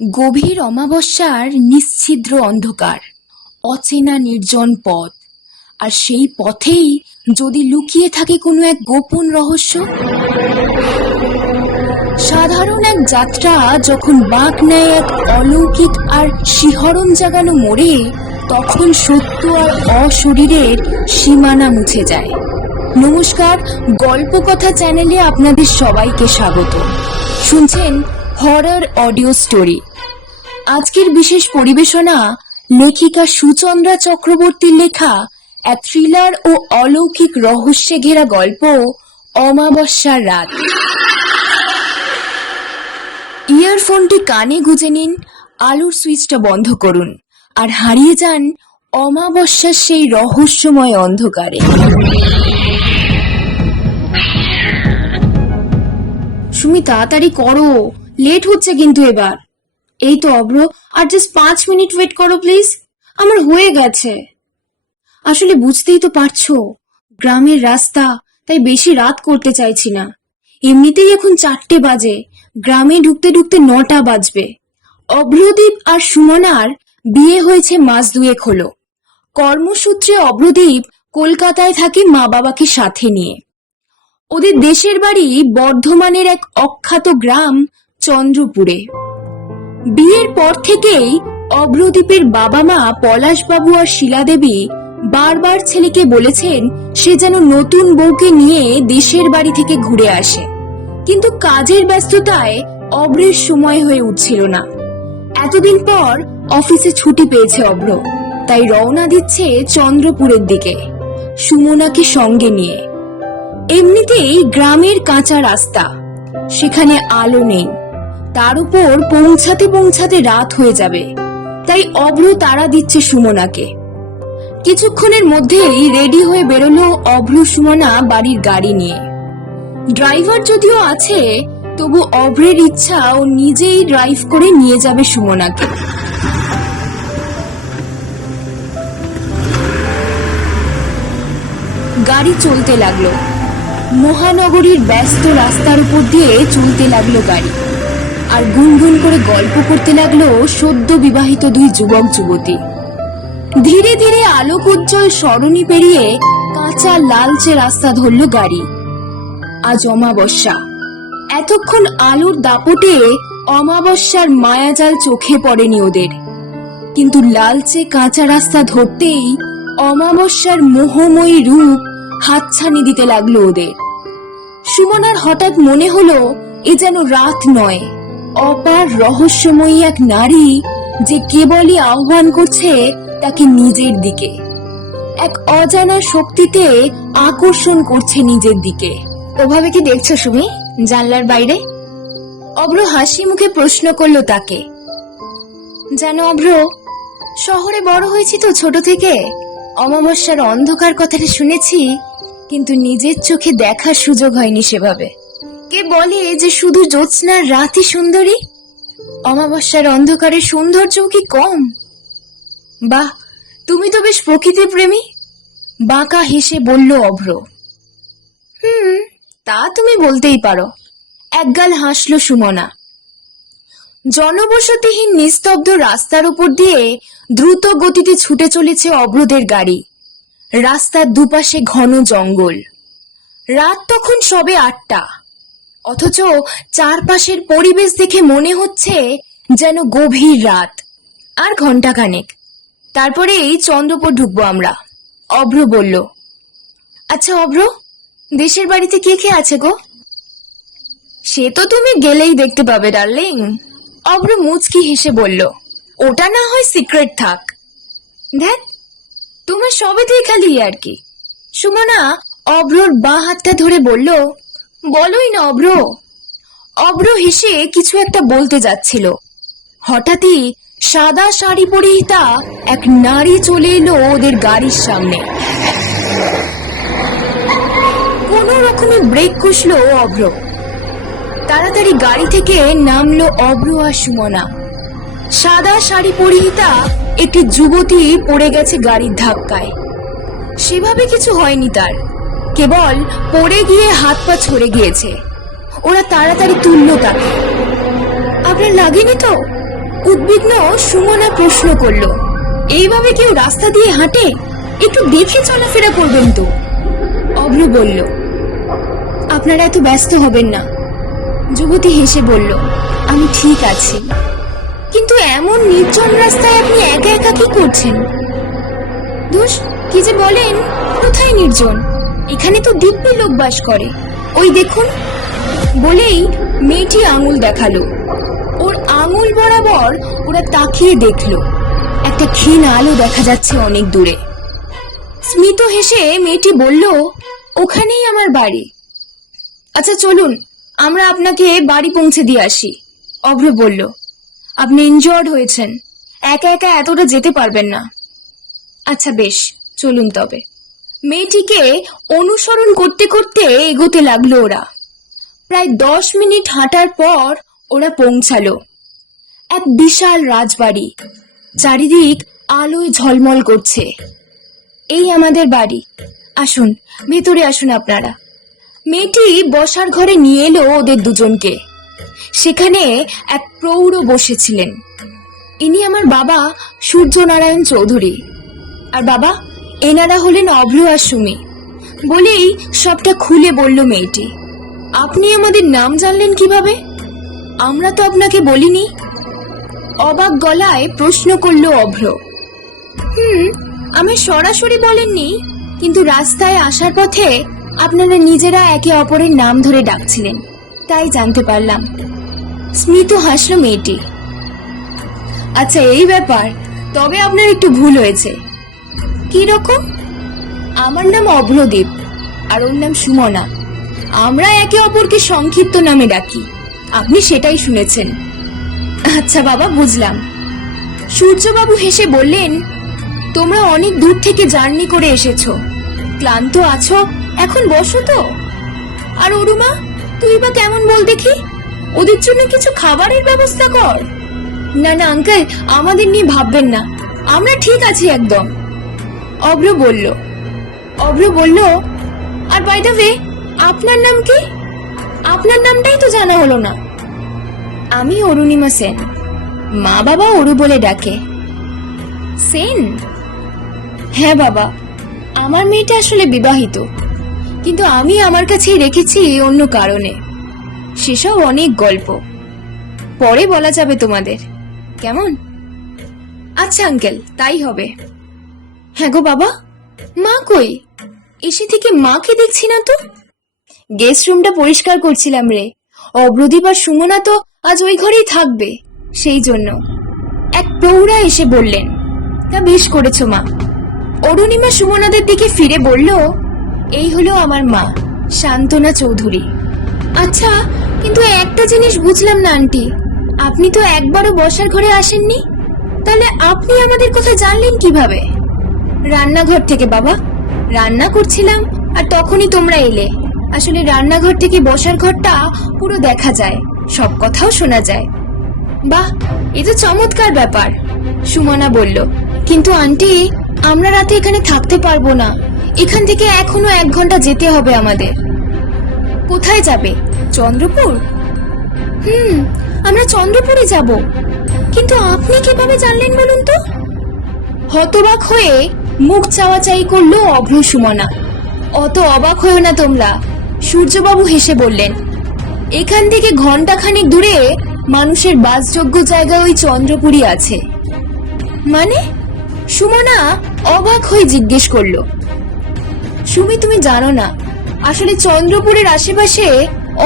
গভীর অমাবস্যার নিশ্ছিদ্র অন্ধকার, অচেনা নির্জন পথ, আর সেই পথেই যদি লুকিয়ে থাকে কোনো এক গোপন রহস্য। সাধারণ এক যাত্রা যখন বাঁক নেয় এক অলৌকিক আর শিহরণ জাগানো মোড়ে, তখন সত্য আর অশরীরের সীমানা মুছে যায়। নমস্কার, গল্পকথা চ্যানেলে আপনাদের সবাইকে স্বাগত। শুনছেন হরর অডিও স্টোরি। আজকের বিশেষ পরিবেশনা লেখিকা সুচন্দ্রা চক্রবর্তীর লেখা এক থ্রিলার ও অলৌকিক রহস্যে ঘেরা গল্প অমাবস্যার রাত। ইয়ারফোনটি কানে গুঁজে নিন, আলোর সুইচটা বন্ধ করুন আর হারিয়ে যান অমাবস্যার সেই রহস্যময় অন্ধকারে। সুমি, তাড়াতাড়ি করো, লেট হচ্ছে কিন্তু এবার। এই তো অব্র, আর জাস্ট 5 মিনিট ওয়েট করো প্লিজ। আমার হয়ে গেছে। আসলে বুঝতেই তো পারছো, গ্রামের রাস্তা, তাই বেশি রাত করতে চাইছি না। এমনিতেই এখন 4টে বাজে, গ্রামে ঢুকতে ঢুকতে 9টা বাজবে। অভ্রদীপ আর সুমনার বিয়ে হয়েছে মাস 2 হলো। কর্মসূত্রে অভ্রদীপ কলকাতায় থাকে মা বাবাকে সাথে নিয়ে। ওদের দেশের বাড়ি বর্ধমানের এক অখ্যাত গ্রাম চন্দ্রপুরে। বিয়ের পর থেকেই অভ্রদীপের বাবা মা পলাশবাবু আর শিলাদেবী বারবার ছেলেকে বলেছেন সে যেন নতুন বউকে নিয়ে দেশের বাড়ি থেকে ঘুরে আসে, কিন্তু কাজের ব্যস্ততায় অভ্রের সময় হয়ে উঠছিল না। এতদিন পর অফিসে ছুটি পেয়েছে অভ্র, তাই রওনা দিচ্ছে চন্দ্রপুরের দিকে সুমনাকে সঙ্গে নিয়ে। এমনিতেই গ্রামের কাঁচা রাস্তা, সেখানে আলো নেই, তার উপর পৌঁছাতে পৌঁছাতে রাত হয়ে যাবে, তাই অভ্র তাড়া দিচ্ছে সুমনাকে। কিছুক্ষণের মধ্যেই রেডি হয়ে বেরোলো অভ্র সুমনা বাড়ির গাড়ি নিয়ে। ড্রাইভার যদিও আছে, তবু অভ্রের ইচ্ছা ও নিজেই ড্রাইভ করে নিয়ে যাবে সুমনাকে। গাড়ি চলতে লাগলো, মহানগরীর ব্যস্ত রাস্তার উপর দিয়ে চলতে লাগলো গাড়ি, আর গুনগুন করে গল্প করতে লাগলো সদ্য বিবাহিত 2 যুবক যুবতী। ধীরে ধীরে আলোক উজ্জ্বল সরণি পেরিয়ে কাঁচা লালচে রাস্তা ধরল গাড়ি। আজ অমাবস্যা। এতক্ষণ আলোর দাপটে অমাবস্যার মায়াজাল চোখে পড়েনি ওদের, কিন্তু লালচে কাঁচা রাস্তা ধরতেই অমাবস্যার মোহময়ী রূপ হাতছানি দিতে লাগলো ওদের। সুমনার হঠাৎ মনে হলো এ যেন রাত নয়, অপার রহস্যময়ী এক নারী যে কেবলই আহ্বান করছে তাকে নিজের দিকে, এক অজানা শক্তিতে আকর্ষণ করছে নিজের দিকে। ওভাবে কি দেখছো সুমি জানলার বাইরে? অভ্র হাসি মুখে প্রশ্ন করলো তাকে। জানো অভ্র, শহরে বড় হয়েছি তো ছোট থেকে, অমাবস্যার অন্ধকার কথাটা শুনেছি, কিন্তু নিজের চোখে দেখার সুযোগ হয়নি সেভাবে। কে বলে যে শুধু জ্যোৎস্নার রাতই সুন্দরী, অমাবস্যার অন্ধকারের সৌন্দর্য কি কম? বাহ, তুমি তো বেশ প্রকৃতি প্রেমী, বাঁকা হেসে বলল অভ্র। তা তুমি বলতেই পারো, একগাল হাসলো সুমনা। জনবসতিহীন নিস্তব্ধ রাস্তার উপর দিয়ে দ্রুত গতিতে ছুটে চলেছে অভ্রদের গাড়ি। রাস্তার দুপাশে ঘন জঙ্গল। রাত তখন সবে 8টা, অথচ চারপাশের পরিবেশ দেখে মনে হচ্ছে যেন গভীর রাত। আর ঘন্টাখানেক, তারপরেই চন্দ্রপুর ঢুকবো আমরা, অভ্র বলল। আচ্ছা অভ্র, দেশের বাড়িতে কে কে আছে গো? সে তো তুমি গেলেই দেখতে পাবে ডার্লিং, অভ্র মুচকি হেসে বলল। ওটা না হয় সিক্রেট থাক। দেখ, তোমার সবেতেই খালি আর কি। সুমনা অভ্রর বাঁ হাতটা ধরে বলল, বলোই না অভ্র। অভ্র হেসে কিছু একটা বলতে যাচ্ছিল, হঠাৎই সাদা শাড়ি পরিহিতা এক নারী চলে এলো ওদের গাড়ির সামনে। কোন রকমে ব্রেক কষলো অভ্র। তাড়াতাড়ি গাড়ি থেকে নামলো অভ্র আর সুমনা। সাদা শাড়ি পরিহিতা একটি যুবতী পড়ে গেছে গাড়ির ধাক্কায়। সেভাবে কিছু হয়নি তার, কেবল পড়ে গিয়ে হাত পা ছড়ে গিয়েছে। ওরা তাড়াতাড়ি তুললো তাকে। আপনার লাগেনি তো? উদ্বিগ্ন সুমনা প্রশ্ন করলো, এইভাবে কেউ রাস্তা দিয়ে হাঁটে? একটু দেখে চলাফেরা করবেন তো। অভ্র বলল, আপনারা এত ব্যস্ত হবেন না। যুবতী হেসে বলল, আমি ঠিক আছি, কিন্তু এমন নির্জন রাস্তায় আপনি একা একা কি করছেন? দোষ, কি যে বলেন, কোথায় নির্জন? এখানে তো দিব্যি লোক বাস করে, ওই দেখুন। বলেই মেয়েটি আঙুল দেখালো। ওর আঙুল বরাবর ওরা তাকিয়ে দেখলো একটা ক্ষীণ আলো দেখা যাচ্ছে অনেক দূরে। স্মিত হেসে মেয়েটি বলল, ওখানেই আমার বাড়ি। আচ্ছা চলুন, আমরা আপনাকে বাড়ি পৌঁছে দিয়ে আসি। অভ্র বলল, আপনি ইনজিওর্ড হয়েছেন, একা একা এতটা যেতে পারবেন না। আচ্ছা বেশ, চলুন তবে। মেয়েটিকে অনুসরণ করতে করতে এগোতে লাগলো ওরা। প্রায় 10 মিনিট হাঁটার পর ওরা পৌঁছালো এক বিশাল রাজবাড়ি। চারিদিক আলোয় ঝলমল করছে। এই আমাদের বাড়ি, আসুন ভেতরে আসুন আপনারা। মেয়েটি বসার ঘরে নিয়ে এলো ওদের দুজনকে। সেখানে এক প্রৌঢ় বসেছিলেন। ইনি আমার বাবা সূর্যনারায়ণ চৌধুরী। আর বাবা, এনারা হলেন অভ্র আর সুমি। বলেই সবটা খুলে বলল মেয়েটি। আপনি আমাদের নাম জানলেন কিভাবে? আমরা তো আপনাকে বলিনি। অবাক গলায় প্রশ্ন করলো অভ্র। আমি সরাসরি বলেননি, কিন্তু রাস্তায় আসার পথে আপনারা নিজেরা একে অপরের নাম ধরে ডাকছিলেন, তাই জানতে পারলাম। স্মিত হাসল মেয়েটি। আচ্ছা এই ব্যাপার, তবে আপনার একটু ভুল হয়েছে। কি রকম? আমার নাম অভ্রদীপ আর ওর নাম সুমনা। আমরা একে অপরকে সংক্ষিপ্ত নামে ডাকি, আপনি সেটাই শুনেছেন। আচ্ছা বাবা, বুঝলাম। সূর্যবাবু হেসে বললেন, তোমরা অনেক দূর থেকে জার্নি করে এসেছো, ক্লান্ত আছো, এখন বসো তো। আর অরুমা, তুই বা কেমন বল দেখি, ওদের জন্য কিছু খাবারের ব্যবস্থা কর। না না আঙ্কেল, আমাদের নিয়ে ভাববেন না, আমরা ঠিক আছি একদম। অভ্র বলল, আর বাই দ্য ওয়ে, আপনার নাম কি? আপনার নামটাই তো জানা হলো না। আমি অরুণিমা সেন, মা বাবা অরু বলে ডাকে। সেন? হ্যাঁ বাবা, আমার মেয়েটা আসলে বিবাহিত, কিন্তু আমি আমার কাছেই রেখেছি অন্য কারণে। সেসব অনেক গল্প, পরে বলা যাবে তোমাদের, কেমন? আচ্ছা আঙ্কেল, তাই হবে। হ্যাঁ গো বাবা, মা কই? এসে থেকে মাকে দেখছি না তো। গেস্ট রুমটা পরিষ্কার করছিলাম রে। অভ্রদীপ আর সুমনা তো আজ ওই ঘরেই থাকবে, সেই জন্য। এক প্রৌঢ়া এসে বললেন, তা বেশ করেছো মা। অরুণিমা সুমনাদের দিকে ফিরে বলল, এই হলো আমার মা শান্তনা চৌধুরী। আচ্ছা, কিন্তু একটা জিনিস বুঝলাম না আন্টি, আপনি তো একবারও বসার ঘরে আসেননি, তাহলে আপনি আমাদের কথা জানলেন কিভাবে? রান্নাঘর থেকে বাবা, রান্না করছিলাম আর তখনই তোমরা এলে। আসলে রান্নাঘর থেকে বসার ঘরটা পুরো দেখা যায়, সব কথাও শোনা যায়। বাহ, এ তো চমৎকার ব্যাপার, সুমনা বলল। কিন্তু আন্টি, আমরা রাতে এখানে থাকতে পারবো না, এখান থেকে এখনো 1 ঘন্টা যেতে হবে আমাদের। কোথায় যাবে? চন্দ্রপুর? আমরা চন্দ্রপুরে যাব, কিন্তু আপনি কিভাবে জানলেন বলুন তো? হতবাক হয়ে মুখ চাওয়াচাই করলো অভ্র সুমনা। অত অবাক হয়েও না তোমরা, সূর্যবাবু হেসে বললেন। এখান থেকে ঘন্টাখানেক দূরে মানুষের বাসযোগ্য জায়গা ওই চন্দ্রপুরই আছে। মানে? সুমনা অবাক হয়ে জিজ্ঞেস করলো। সুমি, তুমি জানো না, আসলে চন্দ্রপুরের আশেপাশে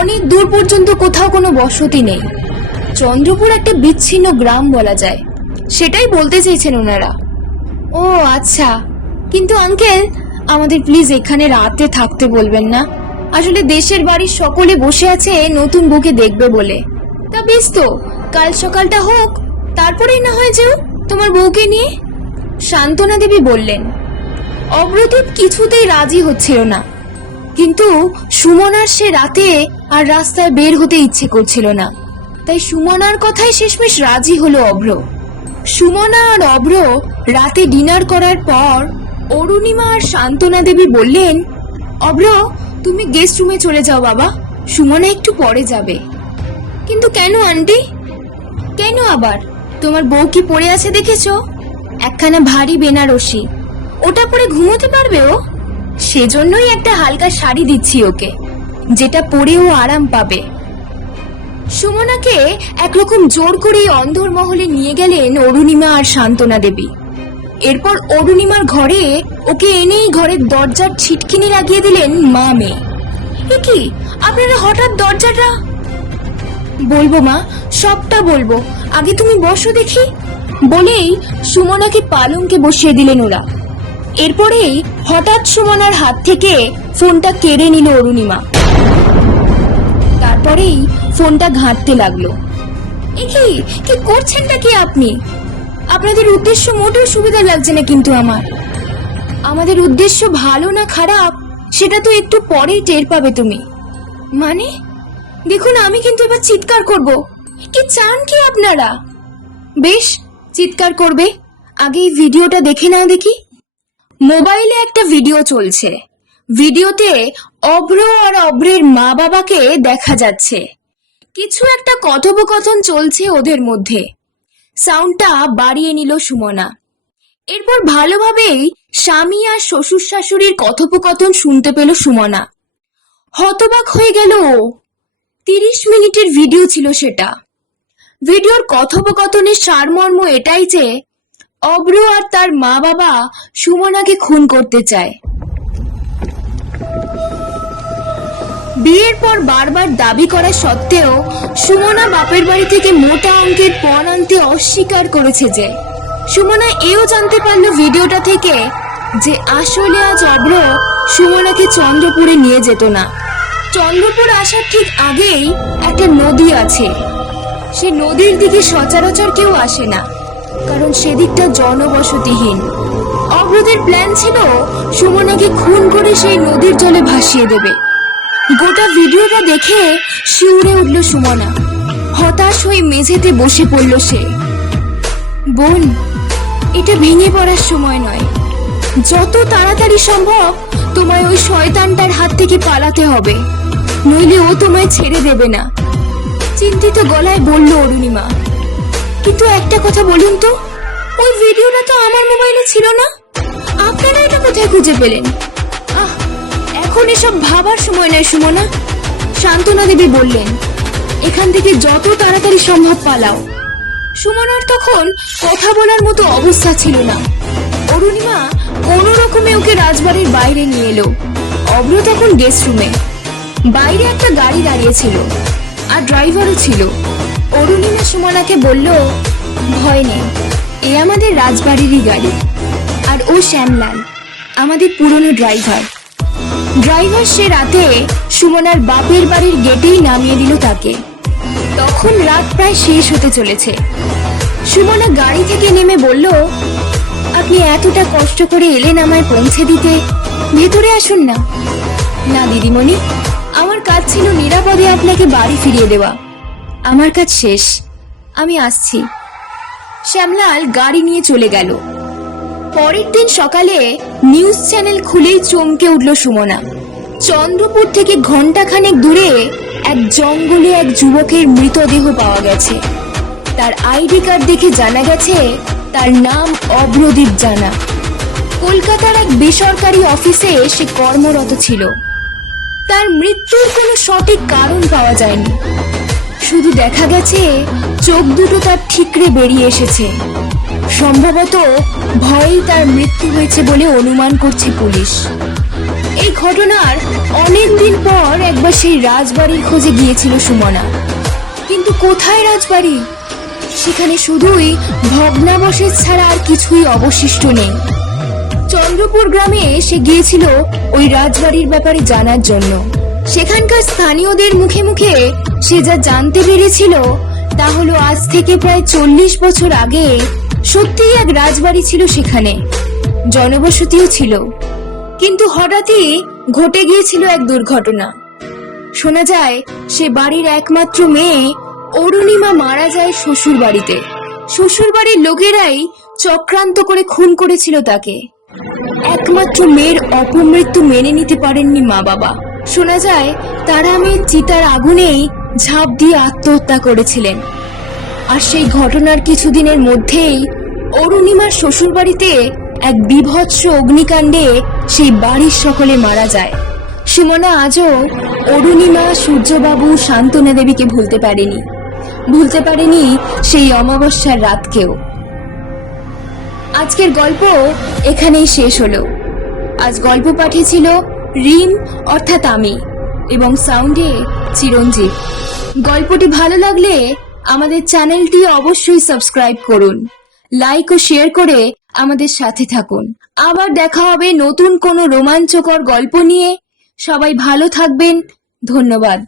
অনেক দূর পর্যন্ত কোথাও কোনো বসতি নেই। চন্দ্রপুর একটা বিচ্ছিন্ন গ্রাম বলা যায়, সেটাই বলতে চেয়েছেন ওনারা। ও আচ্ছা, কিন্তু আঙ্কেল, আমাদের প্লিজ এখানে রাতে থাকতে বলবেন না। আসলে দেশের বাড়ির সকলে বসে আছে নতুন বউকে দেখবে বলে। তা বেশ তো, কাল সকালটা হোক, তারপরেই না হয় যেও তোমার বউকে নিয়ে। শান্তনা দেবী বললেন। অভ্রদীপ কিছুতেই রাজি হচ্ছিল না, কিন্তু সুমনার সে রাতে আর রাস্তায় বের হতে ইচ্ছে করছিল না, তাই সুমনার কথায় শেষমেশ রাজি হলো অভ্র। সুমনা আর অভ্র রাতে ডিনার করার পর অরুণিমা আর শান্তনা দেবী বললেন, অভ্র, তুমি গেস্ট রুমে চলে যাও বাবা, সুমনা একটু পরে যাবে। কিন্তু কেন আন্টি? কেন আবার? তোমার বউ কি পরে আছে দেখেছো? একখানা ভারী বেনারসি। ওটা পরে ঘুমোতে পারবে ও? সেজন্যই একটা হালকা শাড়ি দিচ্ছি ওকে, যেটা পরে ও আরাম পাবে। সুমনাকে একরকম জোর করেই অন্দরমহলে নিয়ে গেলেন অরুণিমা আর সান্ত্বনা দেবী। এরপর অরুণিমার ঘরে ওকে এনেই ঘরের দরজার ছিটকিনি লাগিয়ে দিলেন মা মেয়ে। এ কি, আপনারা হঠাৎ দরজাটা? বলবো মা, সবটা বলবো, আগে তুমি বসো দেখি, বলেই সুমনাকে পালঙ্কে বসিয়ে দিলেন ওরা। এরপরেই হঠাৎ সুমনার হাত থেকে ফোনটা কেড়ে নিল অরুণিমা। তারপরেই ফোনটা ঘাঁটতে লাগলো। এ কি করছেনটা কি আপনি? আপনাদের উদ্দেশ্য মোটেও সুবিধা লাগছে না কিন্তু আমাদের উদ্দেশ্য ভালো না খারাপ সেটা তো একটু পরেই টের পাবে তুমি। মানে দেখুন, আমি কিন্তু এবার চিৎকার করব। কি চান কি আপনারা? বেশ, চিৎকার করবে, আগে এই ভিডিওটা দেখে নাও দেখি। মোবাইলে একটা ভিডিও চলছে। ভিডিওতে অভ্র আর অভ্রের মা বাবাকে দেখা যাচ্ছে। কিছু একটা কথোপকথন চলছে ওদের মধ্যে। সাউন্ডটা বাড়িয়ে নিল সুমনা। এরপর ভালোভাবেই স্বামী আর শ্বশুর শাশুড়ির কথোপকথন শুনতে পেল সুমনা। হতবাক হয়ে গেল ও। 30 মিনিটের ভিডিও ছিল সেটা। ভিডিওর কথোপকথনের সারমর্ম এটাই যে অভ্র আর তার মা বাবা সুমনাকে খুন করতে চায়। বিয়ের পর বারবার দাবি করা সত্ত্বেও সুমনা বাপের বাড়ি থেকে মোটা অঙ্কের পণ আনতে অস্বীকার করেছে। যে সুমনা এও জানতে পারলো ভিডিওটা থেকে যে আসলে আজ অভ্র সুমনাকে চন্দ্রপুরে নিয়ে যেত না। চন্দ্রপুর আসার ঠিক আগেই একটা নদী আছে। সে নদীর দিকে সচরাচর কেউ আসে না, কারণ সেদিকটা জনবসতিহীন। অভ্রদের প্ল্যান ছিল সুমনাকে খুন করে সেই নদীর জলে ভাসিয়ে দেবে। গোটা ভিডিওটা দেখে শিউরে উঠল সুমনা। হতাশ হয়ে মেঝেতে বসে পড়ল সে। বোন, এটা ভেঙে পড়ার সময় নয়। যত তাড়াতাড়ি সম্ভব তোমায় ওই শয়তানটার হাত থেকে পালাতে হবে, নইলে ও তোমায় ছেড়ে দেবে না, চিন্তিত গলায় বলল অরুণিমা। কিন্তু একটা কথা বলুন তো, ওই ভিডিওটা তো আমার মোবাইলে ছিল না, আপনারা এটা কোথায় খুঁজে পেলেন? এখন এসব ভাবার সময় নয় সুমনা, সান্ত্বনা দেবী বললেন। এখান থেকে যত তাড়াতাড়ি সম্ভব পালাও। সুমনার তখন কথা বলার মতো অবস্থা ছিল না। অরুণিমা কোনো রকমে ওকে রাজবাড়ির বাইরে নিয়ে এলো। অভ্র তখন গেস্ট রুমে। বাইরে একটা গাড়ি দাঁড়িয়েছিল আর ড্রাইভারও ছিল। অরুণিমা সুমনাকে বলল, ভয় নেই, এ আমাদের রাজবাড়িরই গাড়ি, আর ও শ্যামলাল, আমাদের পুরনো ড্রাইভার। সে রাতে সুমনার বাপের বাড়ির গেটেই নামিয়ে দিল তাকে। তখন রাত প্রায় শেষ হতে চলেছে। সুমনা গাড়ি থেকে নেমে বলল, আপনি এতটা কষ্ট করে এলেন আমায় পৌঁছে দিতে, ভেতরে আসুন না। না দিদিমণি, আমার কাজ ছিল নিরাপদে আপনাকে বাড়ি ফিরিয়ে দেওয়া। আমার কাজ শেষ, আমি আসছি। শ্যামলাল গাড়ি নিয়ে চলে গেল। পরের দিন সকালে নিউজ চ্যানেল খুলেই চমকে উঠল সুমনা। চন্দ্রপুর থেকে ঘন্টাখানেক দূরে এক জঙ্গলে এক যুবকের মৃতদেহ পাওয়া গেছে। তার আইডি কার্ড দেখে জানা গেছে তার নাম অভ্রদীপ জানা। কলকাতার এক বেসরকারি অফিসে সে কর্মরত ছিল। তার মৃত্যুর কোনো সঠিক কারণ পাওয়া যায়নি, শুধু দেখা গেছে চোখ দুটো তার ঠিকরে বেরিয়ে এসেছে। সম্ভবত ভয়েই তার মৃত্যু হয়েছে বলে অনুমান করছে পুলিশ। এই ঘটনার অনেক দিন পর একবার সেই রাজবাড়ির খোঁজে গিয়েছিল সুমনা, কিন্তু কোথায় রাজবাড়ি? সেখানে শুধুই ভগ্নাবশেষ ছাড়া আর কিছুই অবশিষ্ট নেই। চন্দ্রপুর গ্রামে সে গিয়েছিল ওই রাজবাড়ির ব্যাপারে জানার জন্য। সেখানকার স্থানীয়দের মুখে মুখে সে যা জানতে পেরেছিল তা হলো আজ থেকে প্রায় 40 বছর আগে সত্যিই এক রাজবাড়ি ছিল সেখানে, জনবসতিও ছিল। কিন্তু হঠাৎই ঘটে গিয়েছিল এক দুর্ঘটনা। শোনা যায় সে বাড়ির একমাত্র মেয়ে অরুণিমা মারা যায় শ্বশুর বাড়িতে। শ্বশুর বাড়ির লোকেরাই চক্রান্ত করে খুন করেছিল তাকে। একমাত্র মেয়ের অপমৃত্যু মেনে নিতে পারেননি মা বাবা। শোনা যায় তারা মেয়ের চিতার আগুনেই ঝাঁপ দিয়ে আত্মহত্যা করেছিলেন। আর সেই ঘটনার কিছুদিনের মধ্যেই অরুণিমার শ্বশুরবাড়িতে এক বীভৎস অগ্নিকাণ্ডে সেই বাড়ির সকলে মারা যায়। সুমনা আজও অরুণিমা, সূর্যবাবু, শান্তনা দেবীকে ভুলতে পারেনি সেই অমাবস্যার রাতকেও। আজকের গল্প এখানেই শেষ হলো। আজ গল্প পাঠিয়েছিল রিম অর্থাৎ আমি, এবং সাউন্ডে চিরঞ্জিত। গল্পটি ভালো লাগলে আমাদের চ্যানেলটি অবশ্যই সাবস্ক্রাইব করুন, লাইক ও শেয়ার করে আমাদের সাথে থাকুন। আবার দেখা হবে নতুন কোনো রোমাঞ্চকর গল্প নিয়ে। সবাই ভালো থাকবেন। ধন্যবাদ।